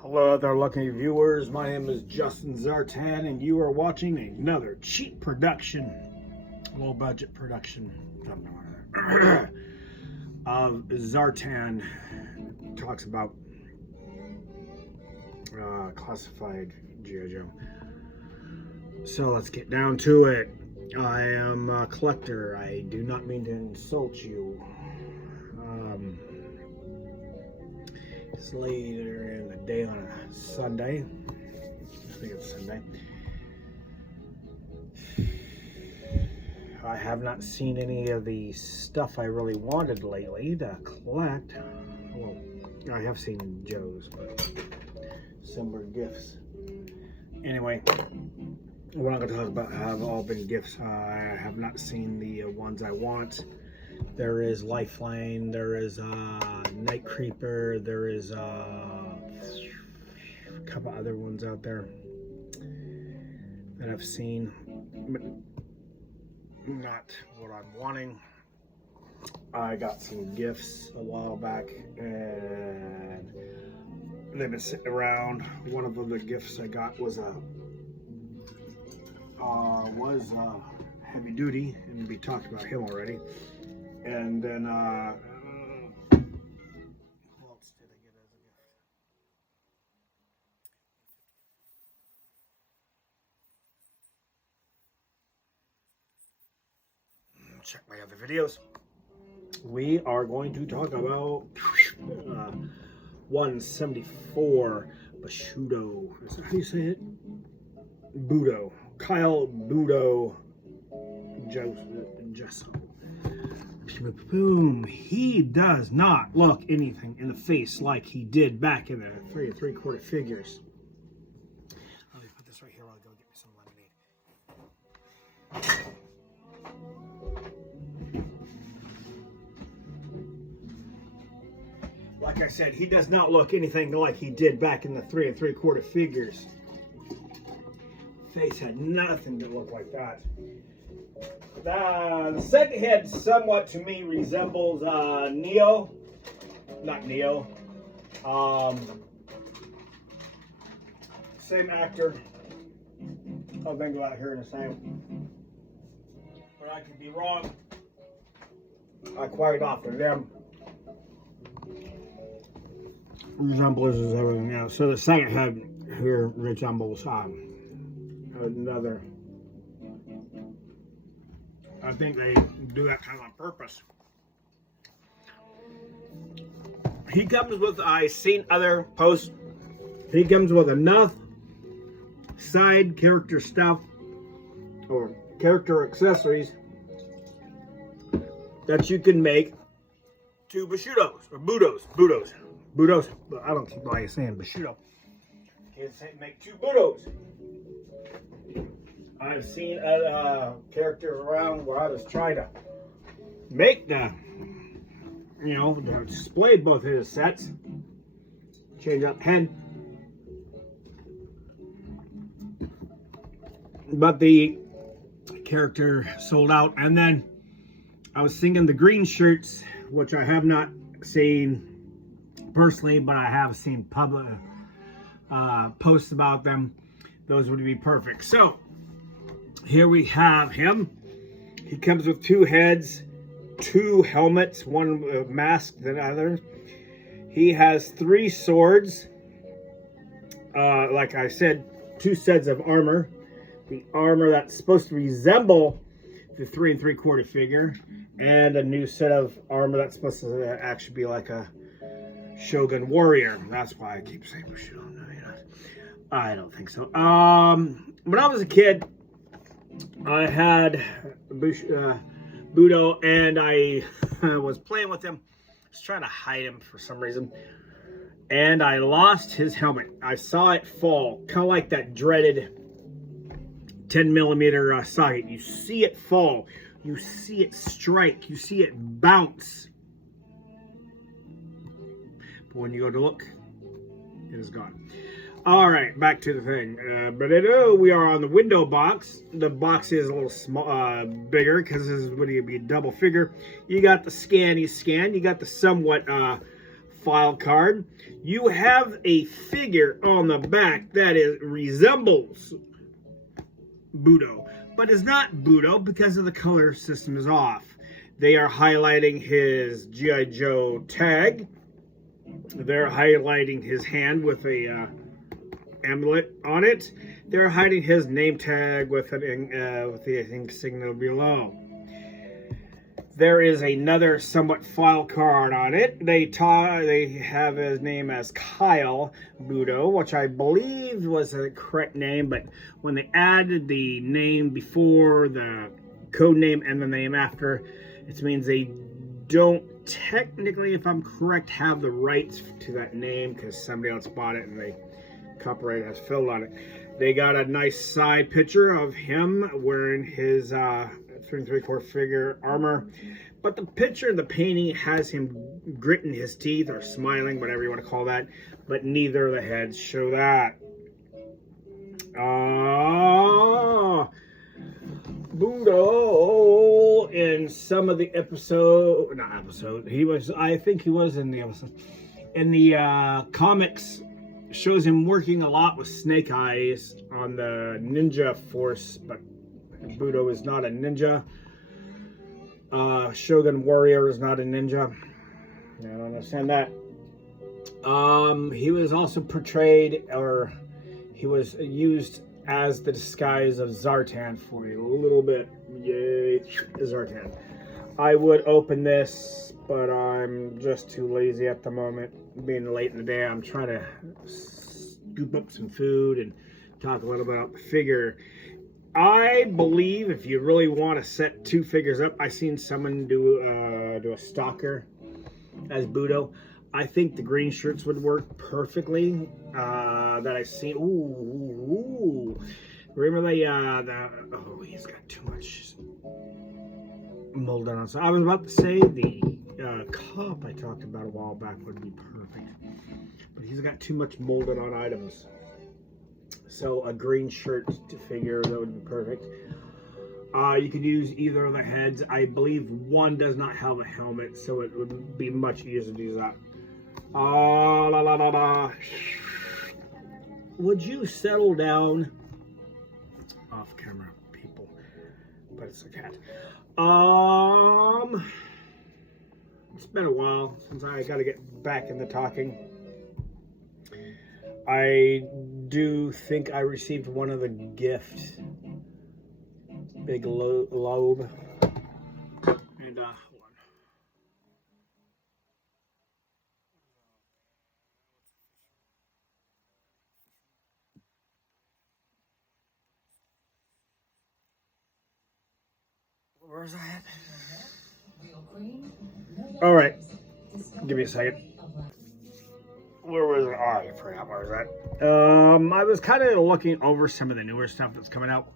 Hello there, lucky viewers. My name is Justin Zartan, and you are watching another cheap production, low budget production of Zartan. Talks about classified Gijoe. So let's get down to it. I am a collector. I do not mean to insult you. It's later in the day on a Sunday. I think it's Sunday. I have not seen any of the stuff I really wanted lately to collect. Well, I have seen Joe's, but similar gifts. Anyway, we're not going to talk about how have all been gifts. I have not seen the ones I want. There is Lifeline, there is Night Creeper, there is a couple other ones out there that I've seen, but not what I'm wanting. I got some gifts a while back and they've been sitting around. One of the gifts I got was heavy duty, and we talked about him already. And then, what else did I get as a gift? Check my other videos. We are going to talk about 174 BUDO. Is that how you say it? BUDO. Kyle BUDO Gijoe. Boom. He does not look anything in the face like he did back in the 3 3/4 figures. Let me put this right here while I go get me some lemonade. Like I said, he does not look anything like he did back in the 3 3/4 figures. Face had nothing to look like that. The second head somewhat to me resembles Neo. Not Neo. Same actor. I'll think about it here in a second. But I could be wrong. I quite often them. Resembles everything else. So the second head here resembles another. I think they do that kind of on purpose. He comes with, I've seen other posts, he comes with enough side character stuff or character accessories that you can make two BUDOs or BUDOs. I don't keep like saying BUDO. You can make two BUDOs. I've seen characters around where I was trying to make the, display both of his sets. Change up head. But the character sold out. And then I was thinking the green shirts, which I have not seen personally, but I have seen public posts about them. Those would be perfect. So here we have him. He comes with two heads, two helmets, one mask than other. He has 3 swords. Like I said, 2 sets of armor. The armor that's supposed to resemble the 3 3/4 figure, and a new set of armor that's supposed to actually be like a Shogun warrior. That's why I keep saying Bushido. No, you're not. I don't think so. When I was a kid, I had BUDO, and I was playing with him. I was trying to hide him for some reason, and I lost his helmet. I saw it fall, kind of like that dreaded 10mm socket. You see it fall, you see it strike, you see it bounce, but when you go to look, it is gone. All right, back to the thing. We are on the window box. The box is a little small, bigger, because this is going to be a double figure. You got the scan, you got the somewhat file card, you have a figure on the back that resembles BUDO, but is not BUDO because of the color system is off. They are highlighting his Gijoe tag. They're highlighting his hand with a amulet on it. They're hiding his name tag with the ink signal below. There is another somewhat file card on it. They have his name as Kyle BUDO, which I believe was the correct name, but when they added the name before the code name and the name after, it means they don't technically, if I'm correct, have the rights to that name because somebody else bought it and the copyright has filled on it. They got a nice side picture of him wearing his 3 3/4 figure armor, but the picture, the painting has him gritting his teeth or smiling, whatever you want to call that, but neither of the heads show that. BUDO in some of the I think he was in the episode. In the comics, shows him working a lot with Snake Eyes on the ninja force, but BUDO is not a ninja. Shogun Warrior is not a ninja. I don't understand that. He was also portrayed, or he was used as the disguise of Zartan for a little bit. Yay, Zartan. I would open this, but I'm just too lazy at the moment. Being late in the day, I'm trying to scoop up some food and talk a little about the figure. I believe if you really want to set 2 figures up, I seen someone do a stalker as BUDO. I think the green shirts would work perfectly. That I seen. Ooh. Remember oh, he's got too much molded on. So I was about to say the cup I talked about a while back would be perfect, but he's got too much molded on items. So a green shirt to figure, that would be perfect. You could use either of the heads. I believe one does not have a helmet, so it would be much easier to use that. Would you settle down? Off camera, people. But it's a cat. It's been a while since I got to get back into talking. I do think I received one of the gifts. Big lobe. And, hold on. Where's that? All right. Give me a second. Where was it? Oh, I forgot where was that. I was kind of looking over some of the newer stuff that's coming out.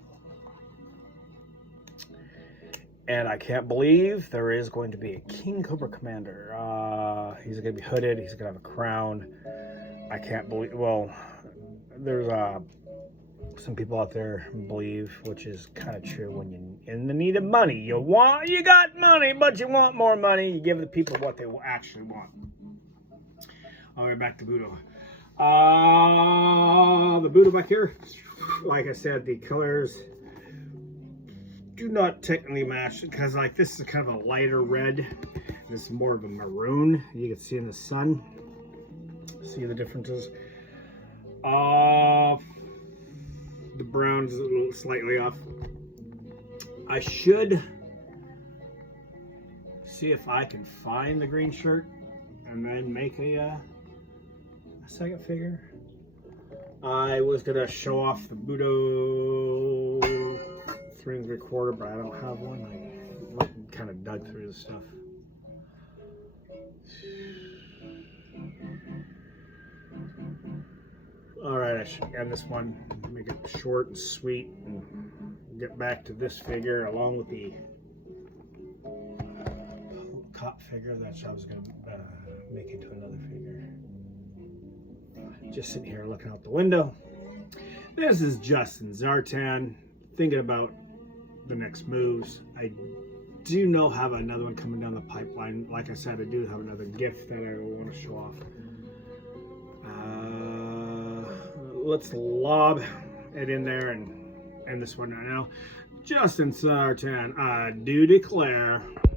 And I can't believe there is going to be a King Cobra Commander. He's going to be hooded. He's going to have a crown. I can't believe... Well, there's some people out there believe, which is kind of true, when you're in the need of money. You got money, but you want more money. You give the people what they actually want. All right, back to BUDO. The BUDO back here, like I said, the colors do not technically match, because like this is kind of a lighter red. This is more of a maroon. You can see in the sun. See the differences. The brown's a little slightly off. I should see if I can find the green shirt and then make a second figure. I was gonna show off the BUDO 3 3/4, but I don't have one. I kind of dug through the stuff. All right, I should end this one, make it short and sweet, and get back to this figure along with the cop figure that I was going to make into another figure. Just sitting here looking out the window. This is Justin Zartan, thinking about the next moves. I do know have another one coming down the pipeline. Like I said, I do have another gift that I want to show off. Let's lob it in there and end this one right now. Justin Sartan, I do declare.